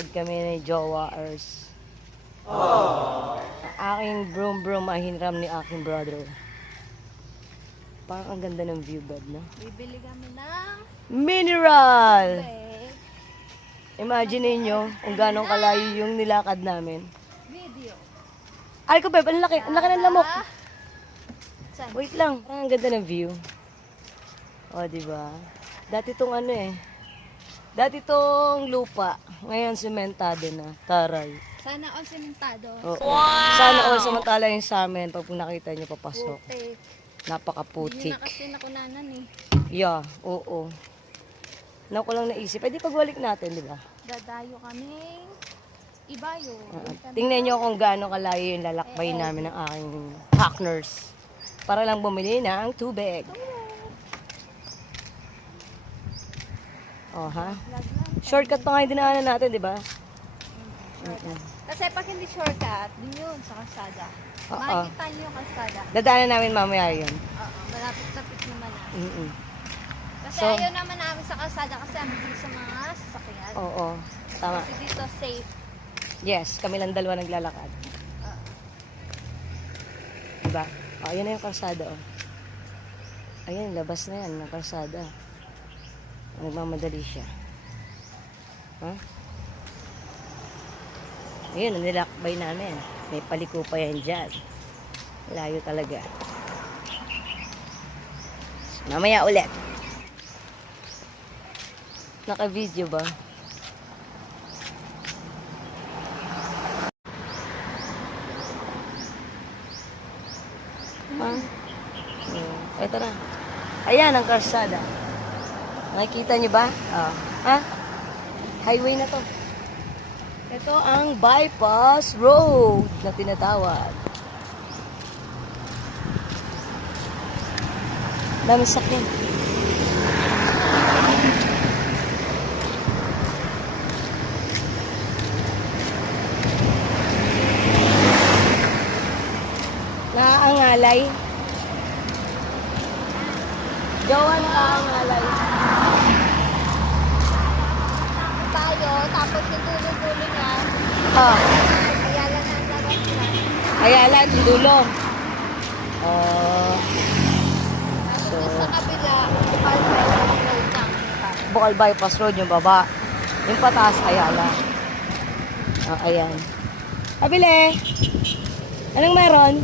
Naglalakad kami ni Jowaers. Aking broom ay hinram ni aking brother. Parang ang ganda ng view bed, no? Bibili kami ng Mineral! bag. Imagine niyo kung gano'ng kalayo yung nilakad namin. Video. Ay ko, Beb, ang laki ng lamok. Saan? Wait lang, parang ang ganda ng view. O, diba? Dati tong ano eh. Dati tong lupa. Ngayon sementado na. Taray. Sana all sementado. Oo. Sana all samantala yung sa amin pag nakita nyo papasok. Putik. Hindi Napakaputik. na kasi nakunanan eh. Yeah, oo. Na ko lang naisip. Pwede pagbalik natin, di ba? Dadayo kaming Ibayo. Tingnan nyo kung gaano kalayo yung lalakbay namin ng aking hackners. Para lang bumili ng tubig. Oh, ha? Shortcut pa nga yung dinaanan natin, di ba? Kasi pag hindi shortcut, dun yun sa kalsada. Oo. Makikita niyo yung kalsada. Dadaanan namin mamaya yun. Oo, malapit-lapit naman na. Mm-mm. Kasi So- ayaw naman namin sa kalsada kasi ang bilis sa mga sasakyan. Oo, tama. Kasi dito safe. Yes, kami lang dalawa naglalakad. Diba? O, ayan na yung kalsada, oh. Ayan, labas na yan ng kalsada. Nagmamadali siya. Ha? Ayun, ang nilakbay namin. May paliko pa yan dyan. Layo talaga. So, mamaya ulit. Naka-video ba? Ha? Ito na. Ayan ang kalsada. Nakikita niyo ba? Oh. Ha? Highway na to. Ito ang bypass road na tinatawag. Dami sakyan. Naaangalay. Jowa naaangalay. Tayo, tapos yung dulo-dulo niya, Ah, kaya lang ang labas niya. Ayala, yung dulo. Oh, Tapos sa kabila, Palmay Road lang. Bukal bypass road yung baba. Yung pataas, Ayala. Ah, ayan. Abile! Anong meron?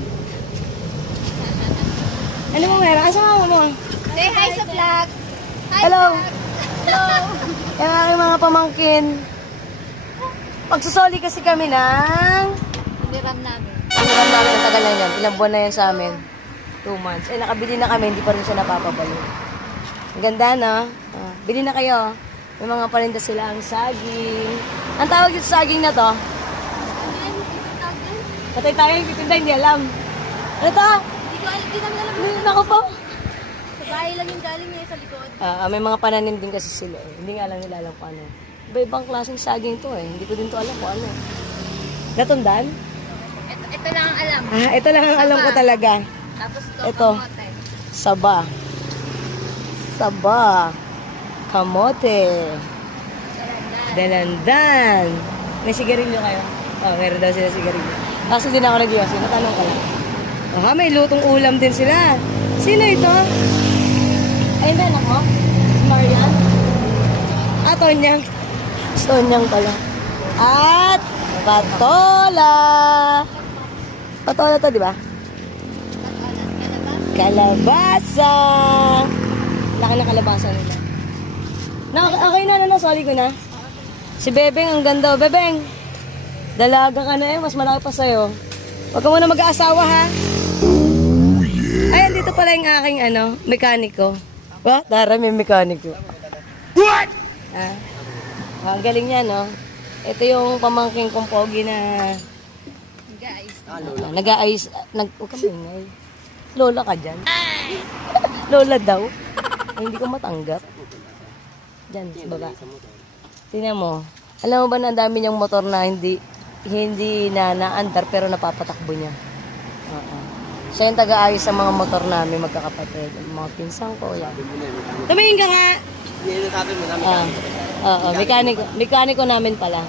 Ano mo meron? Asa mo? Say hi sa vlog! Hi Hello! vlog! Hello! Yung aking mga pamangkin. Pagsusoli kasi kami ng... Hiniram namin. Hiniram namin ang tagal na yan. Ilang buwan na yan sa amin. 2 months. Eh, nakabili na kami. Hindi pa rin siya napapabalik. Ang ganda, no? Ah, bili na kayo. May mga paninda sila ang saging. Ang tawag yung saging na to? Patay tayo yung titinda, hindi alam. Ano to? Hindi ko alam, hindi namin alam. Naku po. Sa bahay lang yung galing niya sa likod. May mga pananim din kasi sila eh. Hindi nga lang nila alam kung ano. Iba-ibang klaseng saging to eh. Hindi ko din to alam kung ano eh. Natundan? Ito lang ang alam. Ito lang ang alam ko talaga. Tapos to, Ito. kamote. Saba. Saba. Kamote. Dalandan. May sigarilyo kayo? Meron daw sila sigarilyo. Kasi din ako nag-iwas. Natanong ka lang. May lutong ulam din sila. Sino ito? Ay, hindi anak mo? Marian? Tonyang. Tonyang pala. At patola. Patola to, di ba? Kalabasa. Laki na kalabasa nila. Okay na, sorry ko na. Si Bebeng, ang ganda. Bebeng, dalaga ka na eh. Mas malaki pa sa'yo. Huwag ka muna mag-aasawa, ha? Ay, dito pala yung aking, mekaniko. Tara, may mekaniko. What? Ang galing niya, no? Ito yung pamangking kong pogi na... Nag-aayos. Huwag ka maingay. Lola ka dyan. Lola daw. Hindi ko matanggap. Diyan, sa baba. Tingnan mo. Alam mo ba na ang dami niyang motor na hindi na naandar pero napapatakbo niya. Siya yung taga-ayos sa mga motor namin, magkakapatid. Mga pinsang ko, yan. Tumingin ka nga! Hindi sabi mo na Mekaniko namin pala.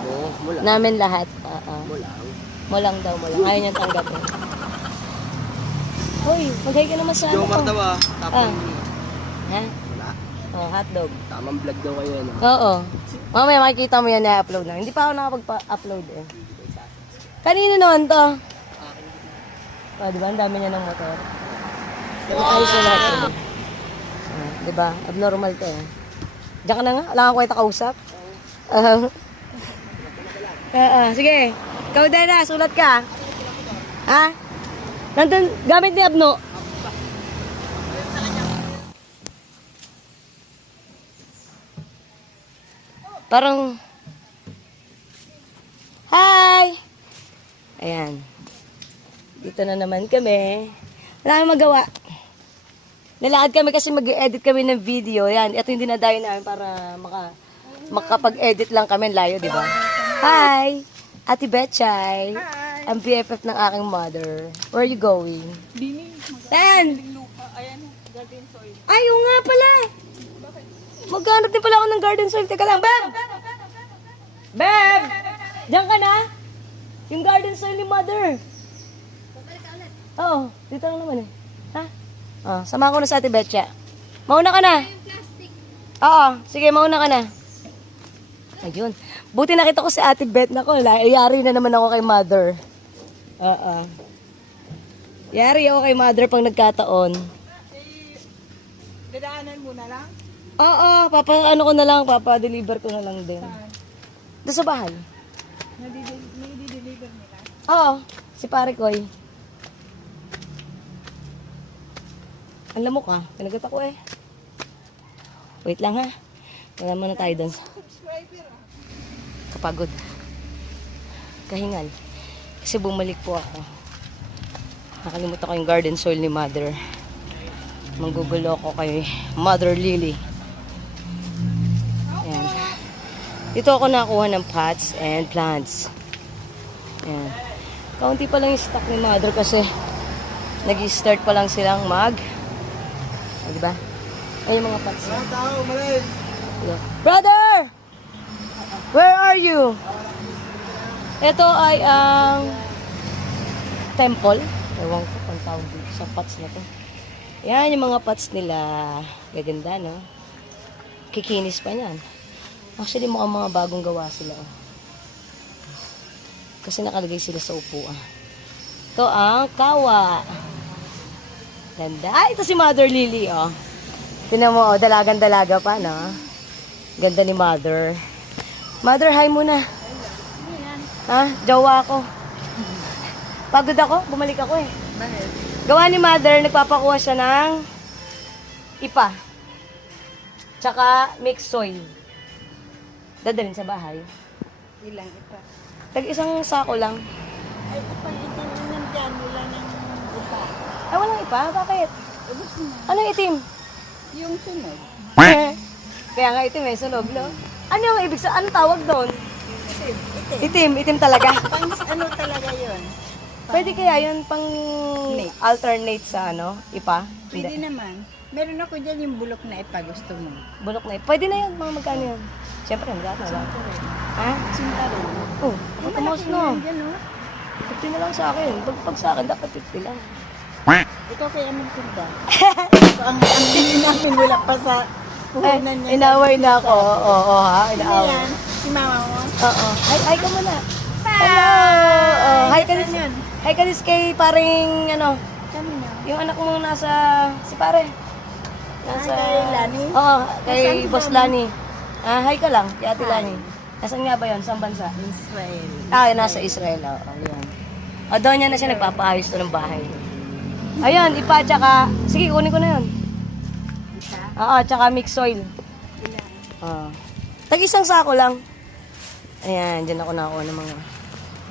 Mula. Namin lahat. Oo. Mulang. Mulang daw, mulang. Ayaw niyang tanggapin. Hoy, maghay ka naman sa ano Jomar ko. daw ah. Tapos Ha? wala. Oh, hotdog. Tamang vlog daw kayo ano. Oo. Mamaya makikita mo yan na-upload na. Hindi pa ako nakapag-upload eh. Kanino naman to? Oh, di ba? Ang dami niya ng motor. Ayos na lahat yun. Di ba? Abnormal to eh. Diyan ka na nga. Wala kang kwenta kausap. Sige. Ikaw din na. Sulat ka. Ha? Nandun, gamit ni Abno. Parang, hi! Ayan. Dito na naman kami. Wala kang magawa. Nalakad kami kasi mag-edit kami ng video. Yan, ito yung dinadayo namin para makapag-edit lang kami. Layo, di ba? Hi! Ate Betchay. Ang BFF ng aking mother. Where are you going? Saan? Ayaw nga pala. Maghanap din pala ako ng garden soil. Teka lang, Beb! Beb! Diyan ka na? Yung garden soil ni mother. Oo, dito lang naman eh. Ha? Oh, sama ko na sa Ate Betcha. Mauna ka na. Oo, sige, mauna ka na. Ayun. Buti nakita ko si Ate Bet. Nako, yari na naman ako kay mother. Oo. Yari ako kay mother pang nagkataon. Dadaanan mo na lang? Oo, ano ko na lang, deliver ko na lang din. Doon sa bahay. Nadi-deliver nila? Oo, si pare Koy. Ang lamok ah, pinagat ako eh. Wait lang ha. Wala muna tayo doon. Kapagod. Kahingal. Kasi bumalik po ako. Nakalimutan ko yung garden soil ni mother. Manggugulo ko kay Mother Lily. Ayan. Dito ako nakuha ng pots and plants. Ayan. Kaunti pa lang yung stock ni mother kasi nag-start pa lang silang diba? Ay, yung mga pots. Brother! Where are you? Ito ay ang temple. Ewan ko kung tawag dito sa pots na to. Yan yung mga pots nila. Gaganda, no? Kikinis pa yan. Actually, mukhang mga bagong gawa sila. Oh. Kasi nakalagay sila sa upuan. Ito ang kawa. Ganda. Ah, ito si Mother Lily, oh. Tinan mo, oh, dalagan-dalaga pa, no? Ganda ni Mother. Mother, hi muna. Ha? Jowa ako. Pagod ako, bumalik ako eh. Bakit? Gawa ni Mother, nagpapakuha siya ng ipa. Tsaka mixed soil. Dadalhin sa bahay. Ilang ipa? Tag-isang sako lang. Ay, upang ito nandyan, wala ng ipa. Ay, walang ipa? Bakit? Ubus na. Anong itim? Yung sunod. Kaya nga itim eh, sunog, no? Ano yung ibig sa... Anong tawag doon? Itim. Itim talaga. Pang ano talaga yun? Pwede kaya yun pang Mix. alternate sa ano, ipa? Pwede naman. Meron ako dyan yung bulok na ipa, gusto mo. Bulok na ipa. Pwede na yun, mga magkano yun? Siyempre, magkano na lang. Ha? Sinta rin. Oh, matamos no. Dyan, no? 50 na lang sa akin. Pag sa akin, dapat 50 lang. Ikaw kaya magtinda. Ito ang bili namin, wala pa sa puhunan niya. Inaway na ako. Oo, ha? Ano Inaway. yan? Si mama mo? Oo. Hi ka muna. Hello! Oh, hi ka din. yun? Hi ka din kay paring, ano, Kami na. yung anak mong nasa, si pare. Nasa, kay Lani? Oo, kay Nasaan si Boss Lani? Lani. Ah, hi ka lang, kay Ate Lani. Nasaan nga ba yun? Saan bansa? Israel. Ah, nasa Israel. Oo, yan. O, doon niya na siya nagpapaayos to ng bahay. Ayun, ipa, tsaka, sige, kunin ko na yun. Isa? Oo, tsaka mixed soil. Ilan? Oo. Tag-isang sako lang. Ayan, dyan ako nakuha ng mga,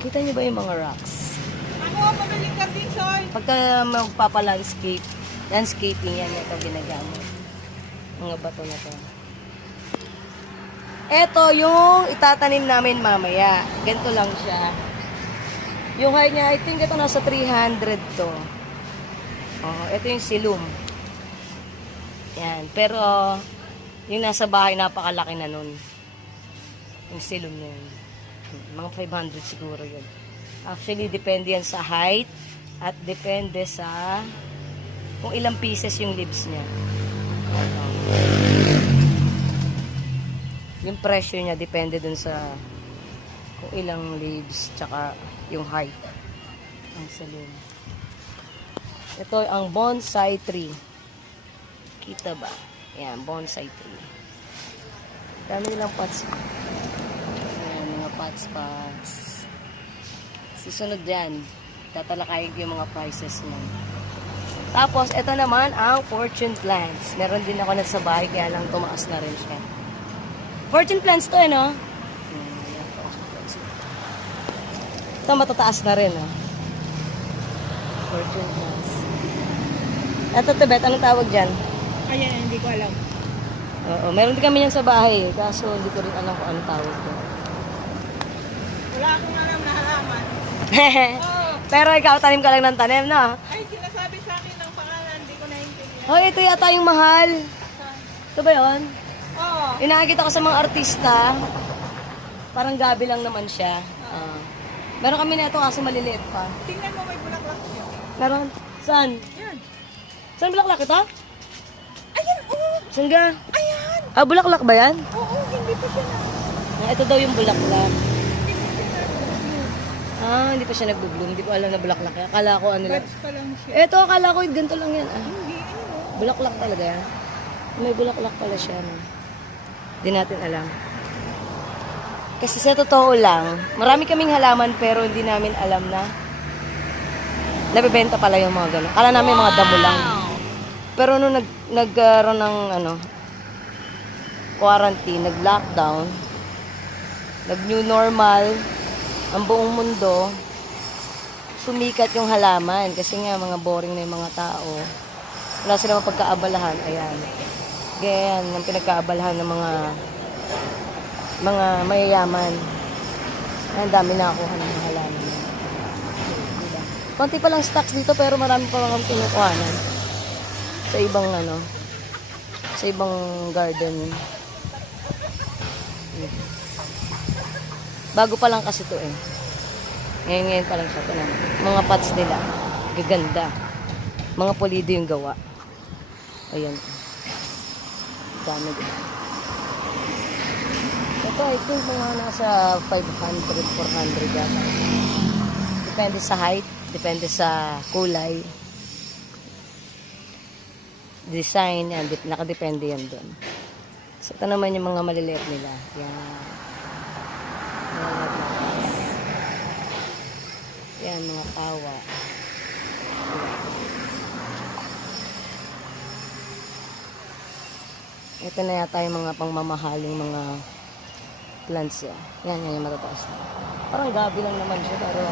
kita niyo ba yung mga rocks? Ako, pabalik ka din, Soy. Pagka landscaping yan, ito ginagamit. Mga bato na to. Ito yung itatanim namin mamaya. Ganito lang siya. Yung height niya, I think ito nasa 300 to. Oh, ito yung silum. Yan. Pero, yung nasa bahay, napakalaki na nun. Yung silum na yun. Mga 500 siguro yun. Actually, depende yan sa height at depende sa kung ilang pieces yung leaves niya. Yung pressure niya depende dun sa kung ilang leaves tsaka yung height ang salim. Ito ang bonsai tree. Kita ba? Yan, bonsai tree. Dami nilang pots. Ayan, mga pots. Susunod yan. Tatalakayin ko yung mga prices niyan. Tapos, ito naman ang fortune plants. Meron din ako sa bahay, kaya lang tumaas na rin siya. Fortune plants to, no? Ito, matataas na rin, no? Fortune plants. Ito, Tibet, anong tawag dyan? Ayan, hindi ko alam. Oo, meron din kami yan sa bahay, kaso hindi ko rin alam kung anong tawag ko. Wala akong alam na halaman. Pero ikaw, tanim ka lang ng tanim, no? Ay, sinasabi sa akin ng pangalan, hindi ko naintindihan. Hoy, ito yata yung mahal. Ito ba yun? Oo. Inakita ko sa mga artista. Parang gabi lang naman siya. Meron kami na ito kaso maliliit pa. Tingnan mo, may bulaklak siya. Meron? Saan? Yan. Saan bulaklak ito? Ayan, oo. Saan ka? Ayan. Ah, bulaklak ba yan? Oo, hindi pa siya na. Ito daw yung bulaklak. Hindi pa siya nag-bloom. Hindi ko alam na bulaklak yan. Akala ko ano lang. Buds pa lang siya. Ito, akala ko ganito lang yan. Hindi, Bulaklak talaga yan. May bulaklak pala siya. No? Hindi natin alam. Kasi sa totoo lang, marami kaming halaman pero hindi namin alam na nabibenta pala yung mga gano'n. Akala namin mga damo lang. Pero nung nagkaroon ng quarantine, nag-lockdown, nag-new normal, ang buong mundo, sumikat yung halaman. Kasi nga, mga boring na yung mga tao. Wala silang pagkaabalahan. Ayan. Ganyan, ang pinagkaabalahan ng mga mayayaman. Ang dami na ako ng mga halaman. Diba? Konti pa lang stocks dito, pero marami pa lang kinukuhanan. Sa ibang garden. Bago pa lang kasi to eh. Ngayon pa lang siya. Ito na. Mga pots nila. Gaganda. Mga pulido yung gawa. Ayan. Dami din. Ito, I think mga nasa 500, 400 yata. Depende sa height. Depende sa kulay. Design. Yan. Nakadepende yan doon. So, ito naman yung mga maliliit nila. Yan. Yan, mga kawa. Ito na yata yung mga pangmamahaling mga plants yan. Yan yung matataas na. Parang gabi lang naman siya, pero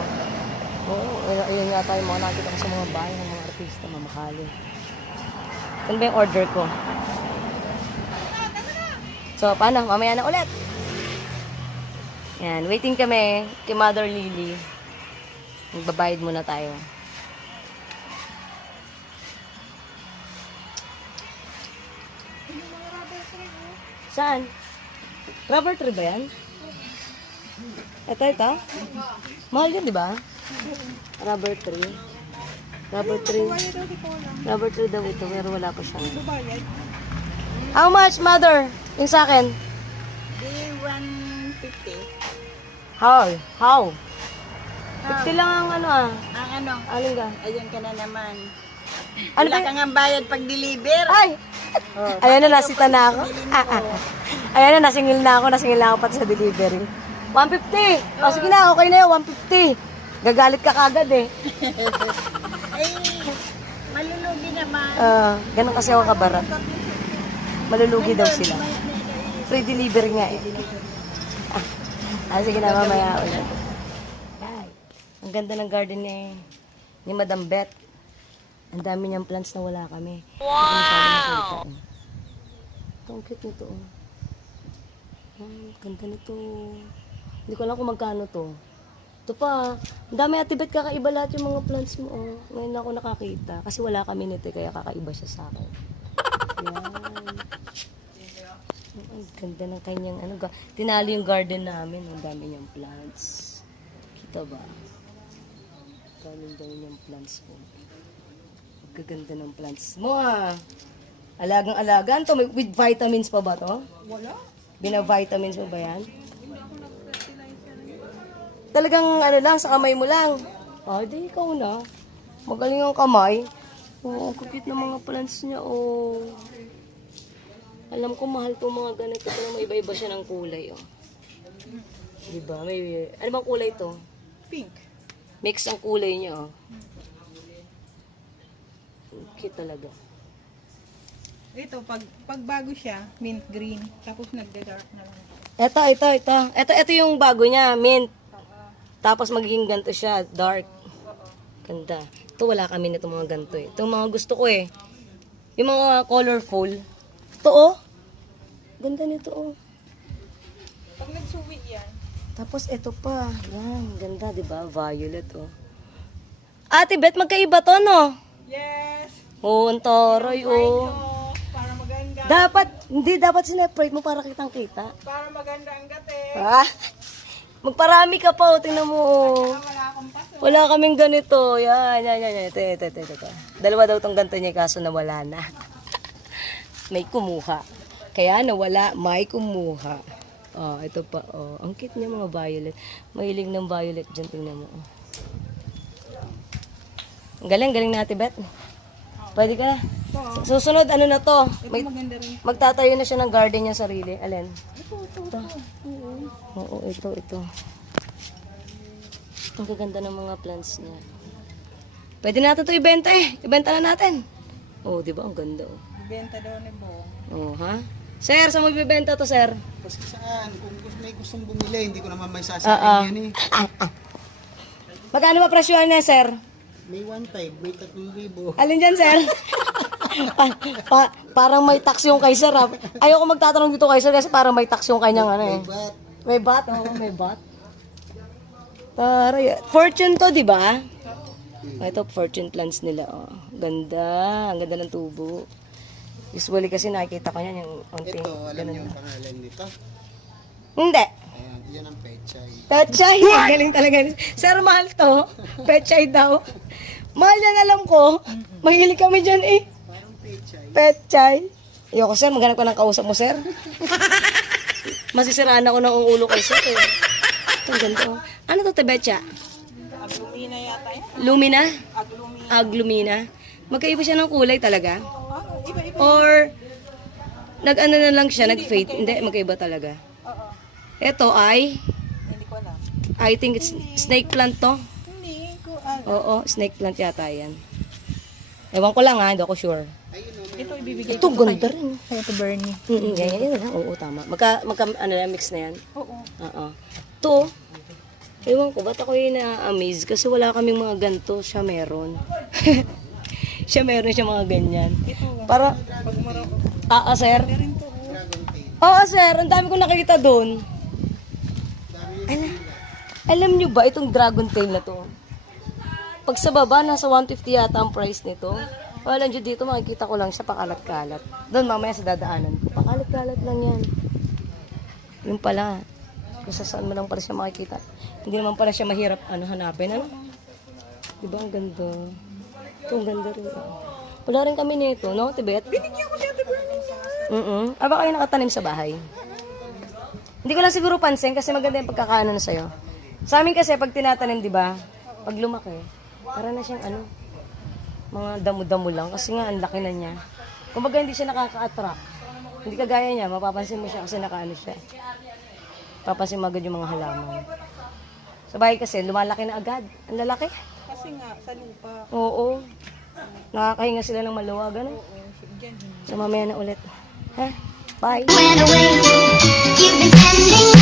ayun yata yung mga nakita ko sa mga bahay ng mga artista, mamahaling. Saan ba yung order ko? So, paano? Mamaya na ulit. Yan, waiting kami kay Mother Lily. Magbabayad muna tayo. Saan? Rubber tree ba yan? Ito. Mahal yun, di ba? Rubber tree. Rubber tree daw ito, pero wala pa siya. How much, Mother? Yung sa akin? Di 150. How? 50 lang ang Ang Alin ka? ayun ka na naman. Ano Wala ba? kang ang bayad pag deliver. Ay! Ayan na, nasita na ako. Ayan na, nasingil na ako pati sa delivery. 150! O, sige na, okay na yun, 150. Gagalit ka kagad eh. Ay, malulugi naman. Ganun kasi ako kabarat. Malulugi daw sila. Free delivery nga eh. Sige na, mamaya ulit. Ay, ang ganda ng garden ni Madam Beth. Ang dami niyang plants na wala kami. Wow! Ito, ang cute nito. Ganda nito. Hindi ko alam kung magkano to. Ito pa. Ang dami, Ate Beth, kakaiba lahat yung mga plants mo. Ngayon ako nakakita. Kasi wala kami nito, kaya kakaiba siya sa akin. Yan. Ang ganda ng kanyang ano. Tinalo yung garden namin. Ang dami niyang plants. Kita ba? Ang dami niyang plants mo. Ang gaganda ng plants mo Alagang-alagaan to. With vitamins pa ba to? Wala. Bina-vitamins mo ba yan? Talagang ano lang, sa kamay mo lang. Di ikaw na. Magaling ang kamay. Oo, ang cute ng mga plants niya. Alam ko mahal to mga ganito. Pero may iba-iba siya ng kulay. Diba? Ano bang kulay to? Pink. Mix ang kulay niya. Cute talaga. Ito, pag bago siya, mint green. Tapos nagda-dark na lang. Ito yung bago niya, mint. Tapos magiging ganito siya, dark. Ganda. Ito wala kami nito mga ganito eh. Ito mga gusto ko eh. Yung mga colorful. Ito Ganda nito Pag nagsuwi yan, Tapos ito pa. Yan, ganda 'di ba? Violet Ate Bet, magkaiba to no? yes! Ang taray So, para maganda. Dapat sineprate mo para kitang-kita. Para maganda ang gate. Magparami ka pa, tingnan mo. Wala akong paso. Wala kaming ganito. Yan. Ito. Dalawa daw tong ganito niya, kaso nawala na. May kumuha. Kaya nawala, may kumuha. Ito pa. Ang cute niya mga violet. Mahilig ng violet dyan, tingnan mo. Ang galing natin, Bet. Pwede ka na. Susunod, ano na to? Maganda rin. Magtatayo na siya ng garden niya sarili. Alin? Ito. Oo, ito. Ang gaganda ng mga plants niya. Pwede natin ito ibenta Ibenta na natin. Di ba? Ang ganda Benta daw ni Bo. ha? Sir, saan mo ibibenta to, sir? Kasi saan? Kung may gustong bumili, hindi ko naman may sasabihin yan eh. Magkano ba presyo niya, sir? May 1.5, may 3,000. Alin dyan, sir? Parang may tax yung kay sir. Ayoko magtatanong dito kay sir kasi parang may tax yung kanyang ano eh. May bat. May bat. Taray. Fortune to, di ba? Ito, fortune plants nila. Ganda. Ang ganda ng tubo. Usually kasi nakikita ko yan yung onting. Ito, alam niyo ang pangalan nito? Hindi. Ayan, yan ang pechay. Pechay. Galing talaga. Sir, mahal to. Pechay daw. Mahal yan, alam ko. Mahilig kami dyan eh. Parang pechay. Pechay. Ayoko, sir. Maghanap ka ng kausap mo, sir. Masisiraan ako ng ulo kay sir eh. Ito, ang ganda. Ano to, Tebecha? Aglumina yata yan. Lumina? Aglumina. Aglumina? Magkaiba siya ng kulay talaga? Iba-iba. Or, nag-ano na lang siya, nag-fade? Hindi, magkaiba talaga. Oo. Ito ay, Hindi ko alam. I think it's snake plant to. Hindi ko alam. Oo, snake plant yata yan. Ewan ko lang hindi ako sure. Ito ibibigay Ito, ganda rin. Ito Bernie. Yan. Oo, tama. Mix na yan? Oo. Oo. Ito, ewan ko, ba't ako yung na-amaze? Kasi wala kaming mga ganito, siya meron. Siya meron siya mga ganyan. Para, Pag marako. sir? Rin to. Oo, sir. Ang dami kong nakikita doon. Alam nyo ba, itong dragon tail na to? Pag sa baba, nasa 150 yata ang price nito. Wala nyo dito, makikita ko lang siya pakalat-kalat. Doon, mamaya sa dadaanan ko. Pakalat-kalat lang yan. Yung pala. Kung saan mo lang pala siya makikita. Hindi naman pala siya mahirap hanapin. Diba ang ganda? Ito, ang ganda rin. Wala rin kami nito, no, Tibet? Binigyan ko siya ito Bernie. Baka kayo nakatanim sa bahay? Hindi ko lang siguro pansin kasi maganda yung pagkakaano na sa'yo. Sa amin kasi, pag tinatanim, di ba? Pag lumaki, para na siyang mga damo-damo lang. Kasi nga, ang laki na niya. Kumbaga, hindi siya nakaka-attract. Hindi kagaya niya, mapapansin mo siya kasi nakaano siya. Papansin mo agad yung mga halaman. Sa bahay kasi, lumalaki na agad. Ang lalaki. Kasi nga, sa lupa. Oo. Nakakahinga sila ng maluwag, ano? Diyan. So, mamaya na ulit. Ha? Bye! Went away. You've been sending